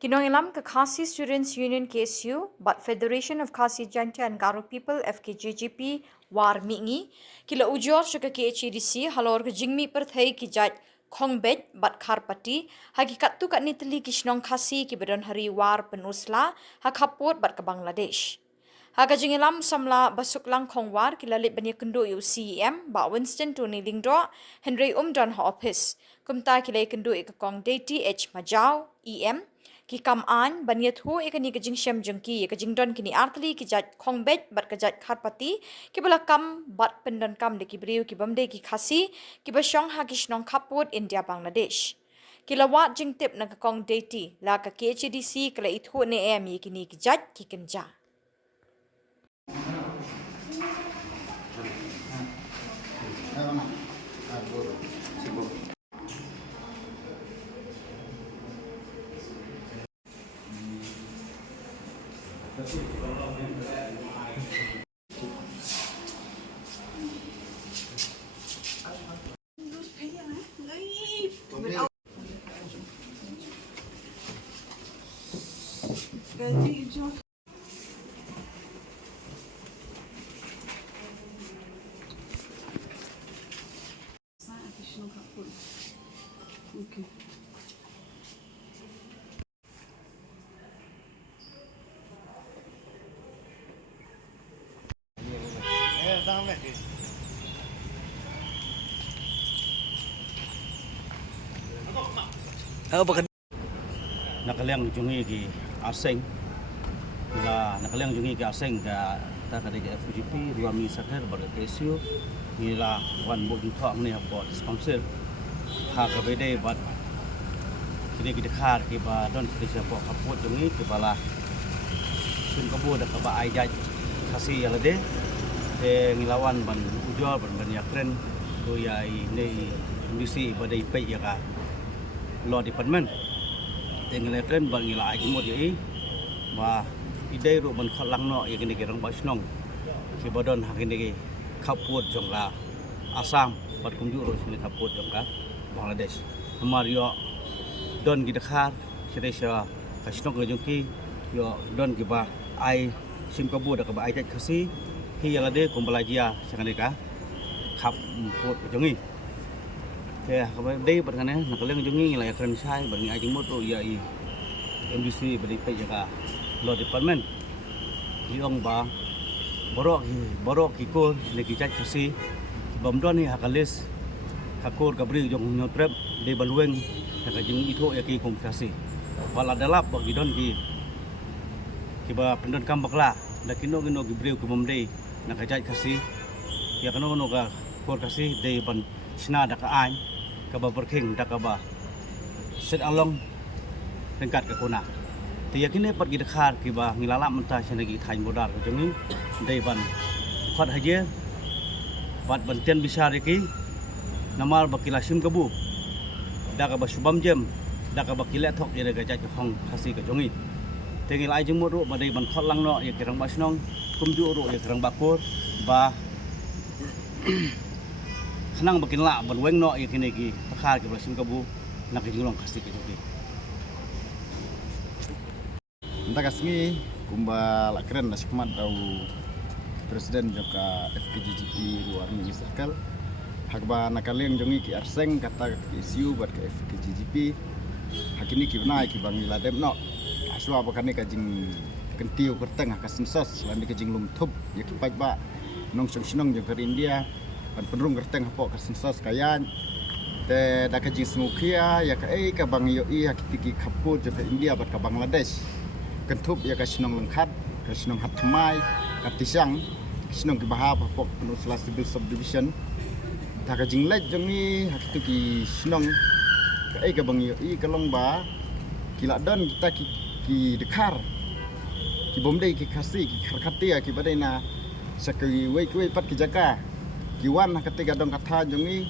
Kinongilam ka Khasi Students Union KSU, but Federation of Khasi Janta and Garo People FKJGP war mingi, kila ujor syaka KHDC halor ka jingmi perthai ki jaj khongbet bat kharpati, hakikat tu kat nitli kishnong Khasi ki badan hari war penusla, hakapot bat ke Bangladesh. Haga jingilam samla basuklang khongwar kilalit banya kendo yu CEM ba Winston Tony Lingdo Henry Umdan ha office kumta kilai kendo ikakong DTH Majau EM ki kam an banya thu ikani kajing shem jengki kajing don kini artli ki jat khongbet bat kajat kharpati ki bala kam bat pendan kam de ki briu ki bamde ki Khasi ki basyong ha kishnong kaput India Bangladesh kilawat jing tip na kakong DT la ka KHDC kala ithu ne em kini ki jat ki kenja. Okay. Nakaliang jungi ki asing la nakaliang jungi ki asing ka ta ka de FGP ruang mi sakher bar KSU ila wan bo ju thong ni ha sponsor ha ka be de bat kini ki dekhar ki ba don ki se bo kaput jungi ki bala sun ka bo da ka ba ai jaj Khasi ala de ngilawan ban ujol ban yakren to ya nei misi ba dei pe ya ka law department dengan tren bang ila ai mo di ba idai ru ban khalang no ye kini gerang basnong ki bodon ha kini khaput jongla Assam bat kumju ro sini khaput jongka Bangladesh amar yo don gi dekhar sede sha kasnong ge jongki yo don gi ba ai sim kabu da ka ba ai jat Khasi hi yala de kumbalagia sanganeka khap put jongi ke kabar dei berkane nakaleng jungi ngila yakran sai bagi ajing moto ya i MDC beri pe jaga law department yong ba borok ki ko le ki jaj Khasi bamdon ni hakalis kakor kabri jong nyotrep de balweng daga jing itho ya ki kum Khasi wala dalap bagi don ki ba pendon kam bakla da kino ki briu ki bomdei nak jaj Khasi ya kano ga kor Khasi de ban sina da ka ai kaba berking da kaba set along tingkat ke kona ti yakine pat gi dekhar ki ba ngilala menta senagi thain bodar jongi dei ban khat haje pat banten bisar ki namal bakila sim kabu da kaba subam jem da kaba kile thok ye ga jaj khong Khasi ke jongi te ngilai jeng mo ro ba dei ban khat lang no ye kirang basnong kumju ro ye kirang bakor ba senang bikin la berweng no ikini ki pakar ki belasing kabu nak jingulong Khasi ke joki entah kasmi kumba lakren nasikmat dau presiden joka FKJGP luar mini circle hakba nakaleng jongi ki arseng kata ki isu buat ke FKJGP hakini ki benai ki bangi ladem no aswa bakane ka jing kentiu kerteng kasensos lan ke jing lum thup ya ki ba nong song jong ke India pan penrung kerteng hapok kasensos kayan te da ka jing smukia ya ka ka bang yo i hakiti ki kaput je ke India bat ka Bangladesh kentup ya ka sinong lengkat ka sinong hatmai ka tisang sinong ki bahap hapok penusla civil subdivision da ka jing lej jongi hakiti ki sinong ka bang yo i kalong ba kila don kita ki dekar ki bomdei ki Khasi ki kharkatia ki badena sakri wei pat ki jaka kiwan ketika dong kata jongi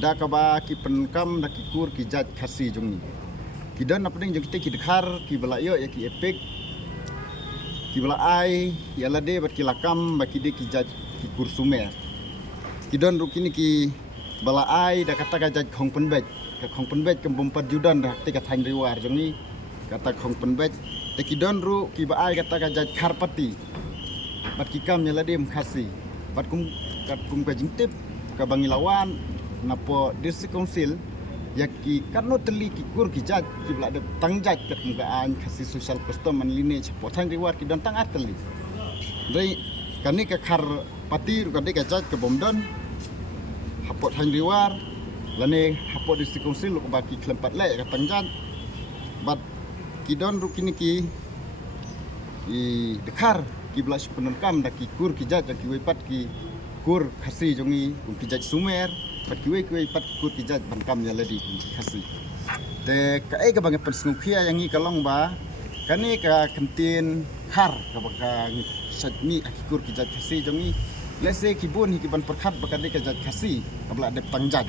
da kaba ki penkam da ki kur ki jaj Khasi jongi ki don apning jong ki dekhar ki balayo ya ki epik ki bala ai ya lade bat ki lakam ba ki de ki jaj ki kur sumer ki don rukini ki bala ai da kata ka jaj khong penbet ka khong penbet ke bompat judan da tika thain riwar jongi kata khong penbet te ki don ru ki ba ai kata ka jaj kharpati bat ki kam nyala dem khasi bat kum ka jingtip ka bangilawan napo district council yaki karno teli ki kur ki jaj ki bla de tangjaj kat mugaan khasi social custom man lineage pothang reward ki don tang ateli dei kani ka khar pati ru ka de ka jaj ka bomdon hapot hang reward lane hapot district council ko baki klempat le ka tangjaj bat ki don ru kini ki i dekar ki bla penon kam da ki kur ki jaj ki wepat ki kur khasi jongi kum ki jaj sumer pat ki we pat kur ki jaj ban kam ya ladi khasi te ka ai ka bang pen khia yang ni kalong ba kani ka kentin khar ka baka ngi satmi kur ki jaj khasi jongi lese ki bun ki ban perkhat baka de ka jaj khasi ka bla de tangjaj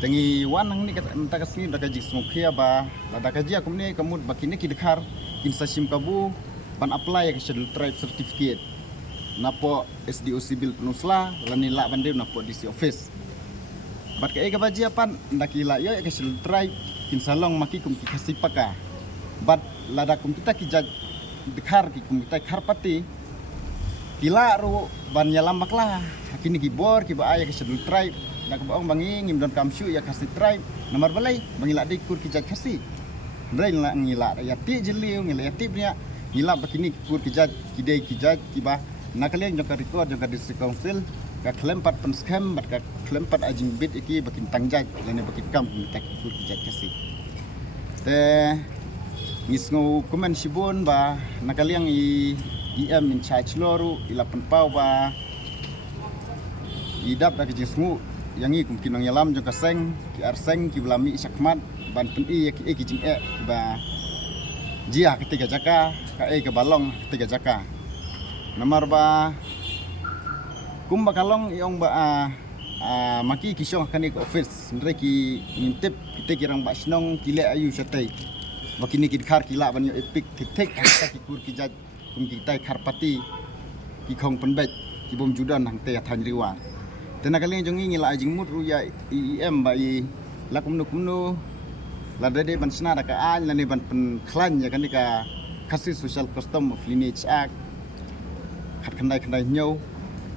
tengi wanang ni kata entah kasini dah kaji semua ba dah kaji aku ni kamud bakini ki dekhar kin sasim kabu pan apply ke schedule tribe certificate napo SDO civil penusla lani la bande napo DC office bat ka baji apan ndak ila yo ke schedule tribe kin salong maki kum ki khasi paka bat lada kum kita ki jaj dekhar ki kum kita kharpati kila ru ban yalam bakla kini ki bor ki ba ay ke schedule tribe nak baong bangi ngim don kamsyu ya kasi tribe nomor balai bangila di kur kijat kasi ndrai la ngila ya ti jeliu ngila ya ti punya ngila bakini kur kijat kidai kijat kiba nakalian jong ka record jong ka district council ka klempat pen scam bat ka klempat ajing bit iki bakin tangjat lene bakin kam tak kur kijat kasi te ngisngo komen sibon ba nakalian i em in charge loru ila penpau ba idap da kijisngu yang i kumkin nang yalam jong kaseng ki arseng ki blami sakmat ban pen i ki jing ba jia ketiga jaka ka ke balong ketiga jaka nomor ba kum ba kalong iong ba maki ki syong kan ke office ndre ki ngintip kita kirang ba snong kile ayu satai bakini ki khar kila ban yo epic titik ki kur ki jaj kum ki tai kharpati ki khong penbet ki bom judan hang te than riwa tena kali jongi ngila ajing mut ru ya IEM ba i la kumnu la dede ban sna da ka an la ne ban pen klan ya kan ka khasi social custom of lineage act khat khandai nyau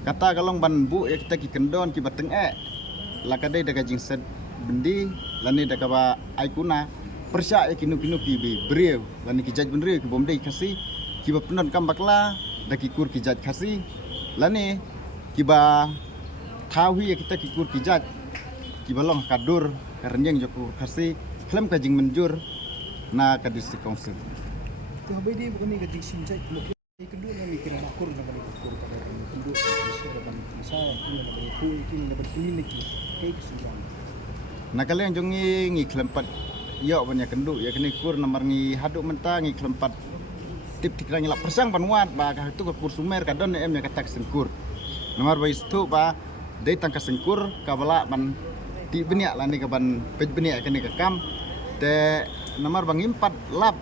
kata kalong ban bu ya kita ki kendon ki bateng la ka de da ka jing set bendi la ne da ka ba ai kuna persya ya kinu ki be brew la ne ki jaj benre ki bom dei khasi ki ba penon kam bakla da ki kur ki jaj khasi la ne ki ba tawi kita kikur kijat kibalong kadur karenyang joko khasi klem ka jing menjur na ka district council to habai dei bukan ni ka jing simjai lo kedua na mikir na kur na kur ka kedua sa ban sa ini na bai ku ini na bai ni ki kai kesujan na kalian jongi ngi klempat yo banyak kendu ya kini kur nomor ngi haduk mentang ngi klempat tip tikra ngilak persang panuat ba ka tu ka kur sumer ka don em ya katak sengkur nomor bai stu ba dei tangka sengkur kabala ban ti benia lani ka ban pej benia kani ka kam te nomor bang impat lap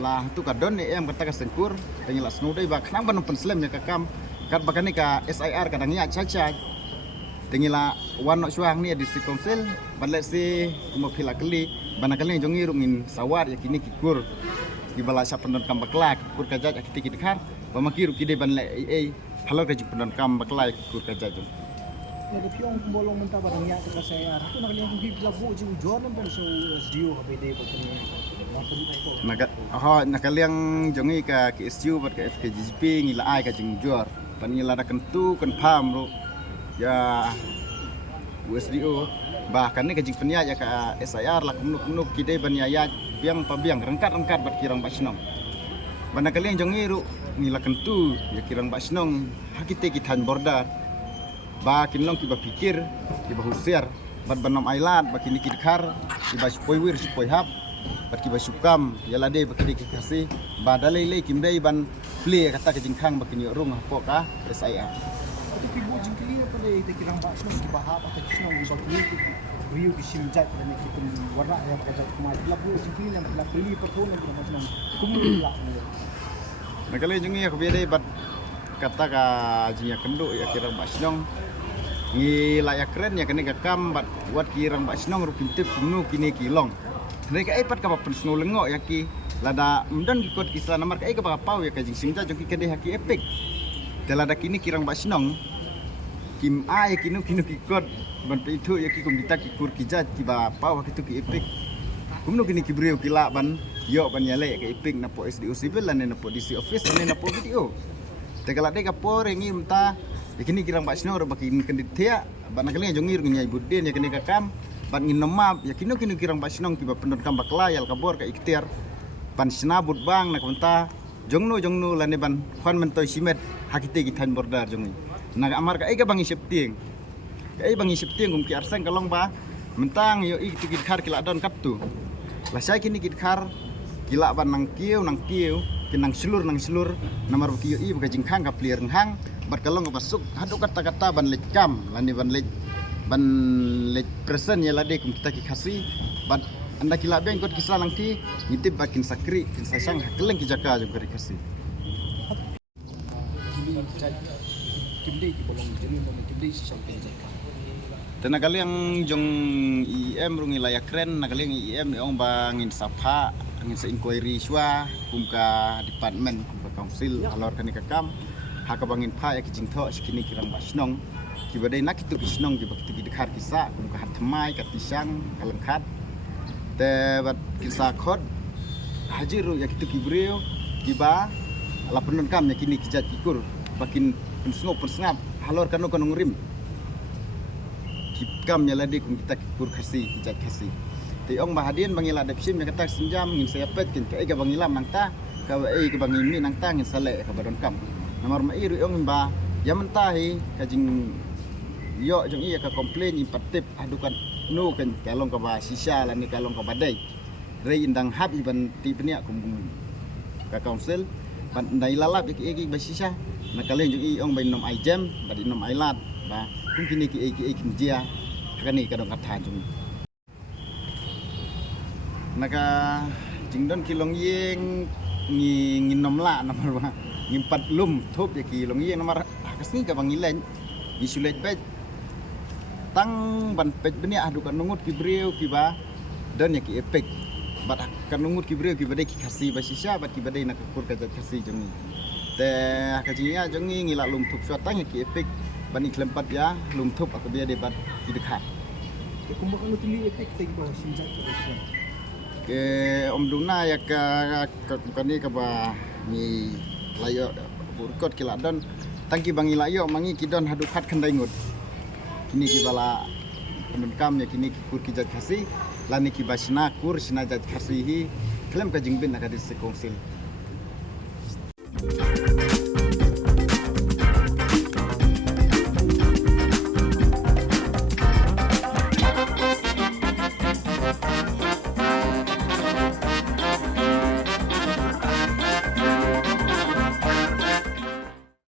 lah tu ka don em kata ka sengkur tengila snu dei ba khnang ban pen slem ya ka kam kat bakani ka SIR kadang ya caca tengila wan no suang ni di council ban let si mo phila kali banakali jongi rungin sawar ya kini kikur di bala sa pendon kam bakla kur ka jaj akiti kikhar ba makiru kide ban le halo ka pendon kam bakla kur ka jaj ada piong bolong mentah barang ya ka saya tu nak lihat bib la bu ji ujon ban so SDO habai dei bukan ni nakaliang jongi ka KSU bat ka FKGP ngila ai ka jing jor pan ngila da kentu kan pham ro ya USDO bahkan ni ka jing penya ya ka SIR la kumnu kidai ban ya biang pa biang rengkat bat kirang basnong ban nakaliang jongi ro ngila kentu ya kirang basnong hakite kitan border ba kinlong kiba pikir kiba husiar bat banam ailat ba kini kidkhar kiba spoiwir spoi hap bat kiba sukam yala de ba kidi kasi ba dalai kimdai ban play kata ke jingkhang ba kini rung hapo ka SIR tapi pibu jing kili apa dei te kirang ba snong ki bahap atau snong ki bakli riu ki simjat dan ki pun warna ya ka jat kuma la bu jing kili na la kili perton ki ba snong kumu la nakali jungi aku biade bat kata ka jinya kendu ya kirang ba snong ngi layak keren ya kene kam bat wat kirang ba snong ru pintip kumnu kini kilong Mereka ipat ka pensno lengo ya ki lada mdan ikut kisah namar ka ka pau ya ka jing singja jong ki kede haki epik. Telada kini kirang ba sinong kim a ya kinu kikot ban pe itu ya ki kum kita ki kur ki jat ki ba pau ki tu ki epik. Kumno kini ki breu ki la ban yo ban yale ka epik na po SDO civil lan na po DC office lan na po video. Tegala de ka por ngi mta ya kini kirang ba sinong ro bakin kendit tia ban nakali jongir nyai budden ya kini ka kam ban ngin nomap ya kinu kirang ba sinong ki ba pendon kam baklayal ka bor ka ikhtiar pan sinabut bang na konta jongnu lane ban kwan mentoy simet hakite ki than bordar jongi na amar ka ega bangi septing kum ki arseng kalong ba mentang yo ik tikit khar kila don kaptu la sai kini kit khar kila ban nang kieu kinang selur namar ki yo i buka jingkhang ka plier hang bar kalong ka basuk hadu kata ban lekam lani ban lek present ya lade kum kita ki khasi ban anda kila beng kot kisah langti ngitip bakin sakri kin sasang hakeleng ki jaka jong kari kasi Kimde ki bolong jeli mo kimde si sampai jaka. tenaga yang jong IM rungi layak keren naga yang IM ong bangin sapa angin se inquiry swa kumka department kumka council alor kani kakam haka bangin pa ya kijing tho skini kirang basnong ki badai nak itu kisnong ki bakti ki dekhar kisa kumka hatmai katisang kalengkhat te bat kisah khod hajiru ya kitu kibreo kiba ala penun kam ya kini kijat kikur bakin pensngop halor kanu ngurim kipkam ya ladi kum kita kikur khasi kijat khasi te ong bahadien bangila depsim ya kata senjam ngin saya pet kin ka ega bangilam nangta ka ke bangimi nangta ngin sale ka badon kam namar ma iru ong ba ya mentahi kajing yo jong iya ka komplain impatip adukan nu kan kalong ka ba sisa lan ni kalong ka badai rei indang hab iban ti penia kum ka council ban dai lalap iki ba sisa na kaleng jong i ong ba nom ai jam ba di nom ai lat ba kum kini ki jia kani ka dong katha jong naka jingdon kilong yeng ngi nom la namar ba ngimpat lum thop ya kilong yeng namar kasni ka bangilen isulet bet tang ban pet beni adu kan nungut kibreu kiba dan ya ki epek bat kan nungut kibreu kiba de ki khasi ba sisa bat kiba de nak kur ka khasi jongi te kajinya jongi ngila lum thup swatang ya ki epek bani klempat ya lum thup ak biya de bat ki dekha Ke kumba kan tuli epek te ba sinjat ka. ke om duna ya ka kani ka ba ni layo burkot kila don tangki bangi layo mangi kidon hadu khat khandai ngut kini kibala penukam ya kini kur kijat khasi lani kibasna kur sina jat khasi hi klem ka jingbin nakadi se kongsil